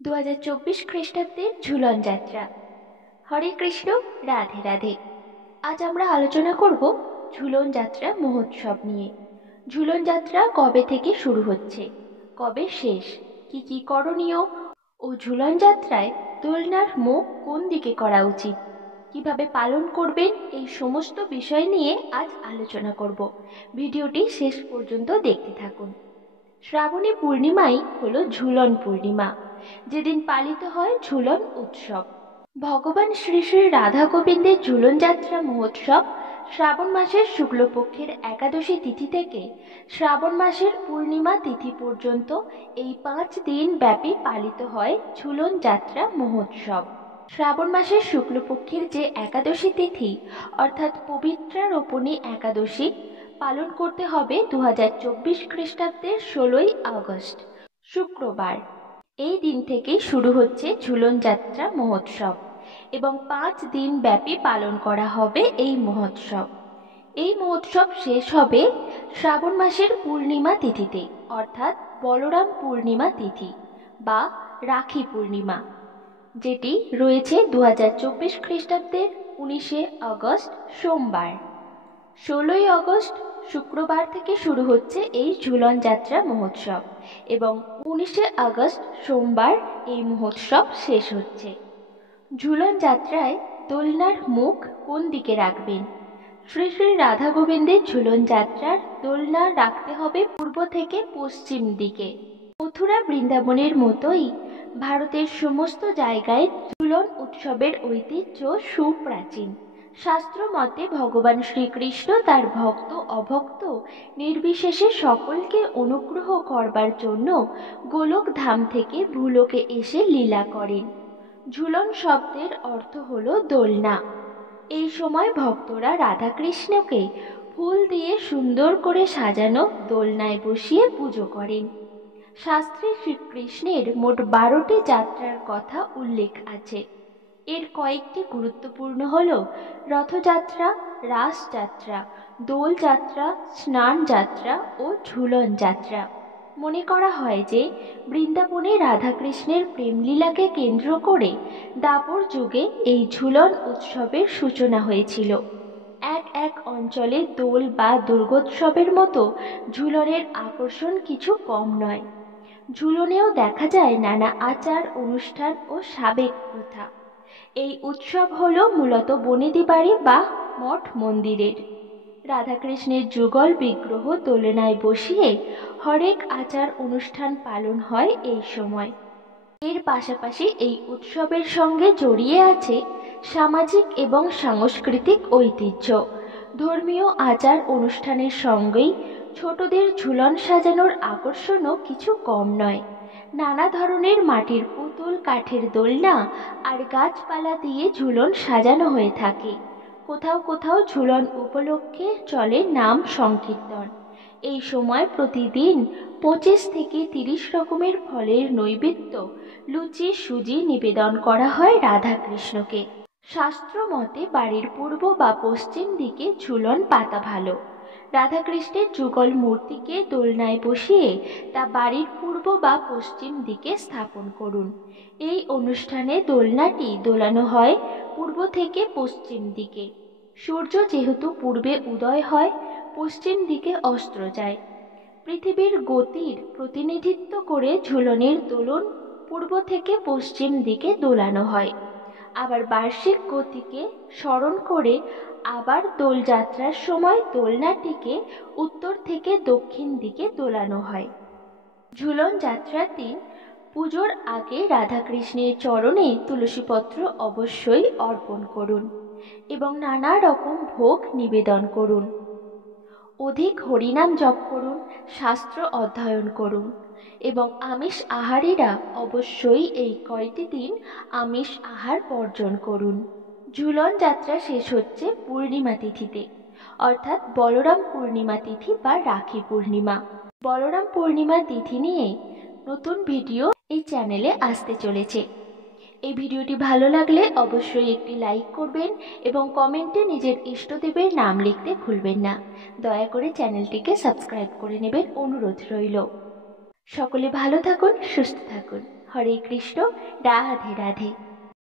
2024 খ্রিস্টাব্দের ঝুলন যাত্রা। হরে কৃষ্ণ, রাধে রাধে। আজ আমরা আলোচনা করব ঝুলন যাত্রা মহোৎসব নিয়ে। ঝুলন যাত্রা কবে থেকে শুরু হচ্ছে, কবে শেষ, কি করণীয় ও ঝুলন যাত্রায় দোলনার মুখ কোন দিকে করা উচিত, কিভাবে পালন করবেন, এই সমস্ত বিষয় নিয়ে আজ আলোচনা করব। ভিডিওটি শেষ পর্যন্ত দেখতে থাকুন। শ্রাবণী পূর্ণিমাই হলো ঝুলন পূর্ণিমা, যেদিন পালিত হয় ঝুলন উৎসব। ভগবান শ্রী শ্রী রাধা গোবিন্দের ঝুলন যাত্রা মহোৎসব শ্রাবণ মাসের শুক্লপক্ষের একাদশী তিথি থেকে শ্রাবণ মাসের পূর্ণিমা তিথি পর্যন্ত এই 5 দিন ব্যাপী পালিত হয় ঝুলন যাত্রা মহোৎসব। শ্রাবণ মাসের শুক্লপক্ষের যে একাদশী তিথি অর্থাৎ পবিত্রা রোপণী একাদশী পালন করতে হবে 2024 খ্রিস্টাব্দের 16ই আগস্ট শুক্রবার। এই দিন থেকেই শুরু হচ্ছে ঝুলন যাত্রা মহোৎসব এবং 5 দিন ব্যাপী পালন করা হবে এই মহোৎসব। এই মহোৎসব শেষ হবে শ্রাবণ মাসের পূর্ণিমা তিথিতে, অর্থাৎ বলরাম পূর্ণিমা তিথি বা রাখি পূর্ণিমা, যেটি রয়েছে 2024 খ্রিস্টাব্দের 19শে আগস্ট সোমবার। 16ই আগস্ট শুক্রবার থেকে শুরু হচ্ছে এই ঝুলন যাত্রা মহোৎসব এবং 19শে আগস্ট সোমবার এই মহোৎসব শেষ হচ্ছে। ঝুলন যাত্রায় দোলনার মুখ কোন দিকে রাখবেন? শ্রী শ্রী রাধা গোবিন্দের ঝুলন যাত্রার দোলনা রাখতে হবে পূর্ব থেকে পশ্চিম দিকে। মথুরা বৃন্দাবনের মতোই ভারতের সমস্ত জায়গায় ঝুলন উৎসবের ঐতিহ্য সুপ্রাচীন। শাস্ত্র মতে ভগবান শ্রীকৃষ্ণ তার ভক্ত অভক্ত নির্বিশেষে সকলকে অনুগ্রহ করবার জন্য গোলক ধাম থেকে ভূলোকে এসে লীলা করেন। ঝুলন শব্দের অর্থ হল দোলনা। এই সময় ভক্তরা রাধাকৃষ্ণকে ফুল দিয়ে সুন্দর করে সাজানো দোলনায় বসিয়ে পুজো করেন। শাস্ত্রে শ্রীকৃষ্ণের মোট 12টি যাত্রার কথা উল্লেখ আছে। এর কয়েকটি গুরুত্বপূর্ণ হল রথযাত্রা, রাসযাত্রা, দোলযাত্রা, স্নান যাত্রা ও ঝুলন যাত্রা। মনে করা হয় যে বৃন্দাবনে রাধাকৃষ্ণের প্রেমলীলাকে কেন্দ্র করে দ্বাপর যুগে এই ঝুলন উৎসবের সূচনা হয়েছিল। এক অঞ্চলে দোল বা দুর্গোৎসবের মতো ঝুলনের আকর্ষণ কিছু কম নয়। ঝুলনেও দেখা যায় নানা আচার অনুষ্ঠান ও সাবেক প্রথা। এই উৎসব হল মূলত বনেদি বাড়ি বা মঠ মন্দিরের। রাধাকৃষ্ণের যুগল বিগ্রহ দোলনায় বসিয়ে হরেক আচার অনুষ্ঠান পালন হয় এই সময়। এর পাশাপাশি এই উৎসবের সঙ্গে জড়িয়ে আছে সামাজিক এবং সাংস্কৃতিক ঐতিহ্য। ধর্মীয় আচার অনুষ্ঠানের সঙ্গেই ছোটদের ঝুলন সাজানোর আকর্ষণও কিছু কম নয়। নানা ধরনের মাটির পুতুল, কাঠের দোলনা আর গাছপালা দিয়ে ঝুলন সাজানো হয়ে থাকে। কোথাও কোথাও ঝুলন উপলক্ষে চলে নাম সংকীর্তন। এই সময় প্রতিদিন 25 থেকে 30 রকমের ফলের নৈবেদ্য, লুচি, সুজি নিবেদন করা হয় রাধাকৃষ্ণকে। শাস্ত্র মতে বাড়ির পূর্ব বা পশ্চিম দিকে ঝুলন পাতা ভালো। রাধাকৃষ্ণের যুগল মূর্তিকে দোলনায় বসিয়ে তা বাড়ির পূর্ব বা পশ্চিম দিকে স্থাপন করুন। এই অনুষ্ঠানে দোলনাটি দোলানো হয় পূর্ব থেকে পশ্চিম দিকে। সূর্য যেহেতু পূর্বে উদয় হয়, পশ্চিম দিকে অস্ত যায়। পৃথিবীর গতির প্রতিনিধিত্ব করে ঝুলনের দোলন পূর্ব থেকে পশ্চিম দিকে দোলানো হয়। আবার বার্ষিক গতিকে স্মরণ করে আবার দোলযাত্রার সময় দোলনাটিকে উত্তর থেকে দক্ষিণ দিকে দোলানো হয়। ঝুলন যাত্রার দিন পুজোর আগে রাধাকৃষ্ণের চরণে তুলসীপত্র অবশ্যই অর্পণ করুন এবং নানা রকম ভোগ নিবেদন করুন। অধিক হরিনাম জপ করুন, শাস্ত্র অধ্যয়ন করুন এবং আমিষ আহারীরা অবশ্যই এই কয়টি দিন আমিষ আহার বর্জন করুন। ঝুলন যাত্রা শেষ হচ্ছে পূর্ণিমা তিথিতে, অর্থাৎ বলরাম পূর্ণিমা তিথি বা রাখি পূর্ণিমা। বলরাম পূর্ণিমা তিথি নিয়ে নতুন ভিডিও এই চ্যানেলে আসতে চলেছে। এই ভিডিওটি ভালো লাগলে অবশ্যই একটি লাইক করবেন এবং কমেন্টে নিজের ইষ্টদেবের নাম লিখতে ভুলবেন না। দয়া করে চ্যানেলটিকে সাবস্ক্রাইব করে নেবেন, অনুরোধ রইল। সকলে ভালো থাকুন, সুস্থ থাকুন। হরে কৃষ্ণ, রাধে রাধে।